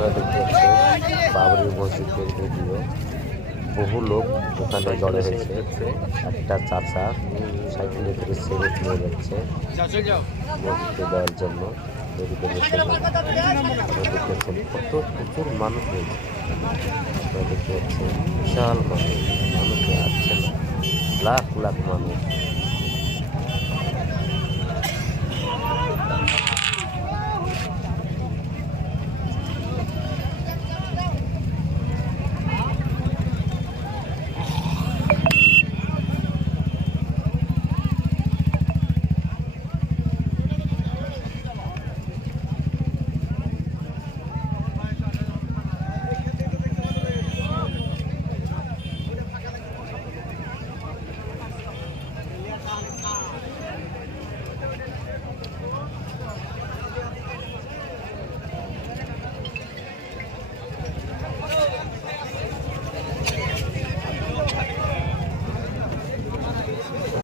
আপনারা দেখতে পাচ্ছেন বাবরি মসজিদের ভিডিও। বহু লোক ওখানে জড়ো হয়েছে। একটা চাচা সাইকেলে করে ছেড়ে নিয়ে যাচ্ছে মসজিদে দেওয়ার জন্য। দেখতেছেন কত প্রচুর মানুষ হয়েছে। আপনারা দেখতে পাচ্ছেন বিশাল মানুষ, মানুষে আসছে না, লাখ লাখ মানুষ।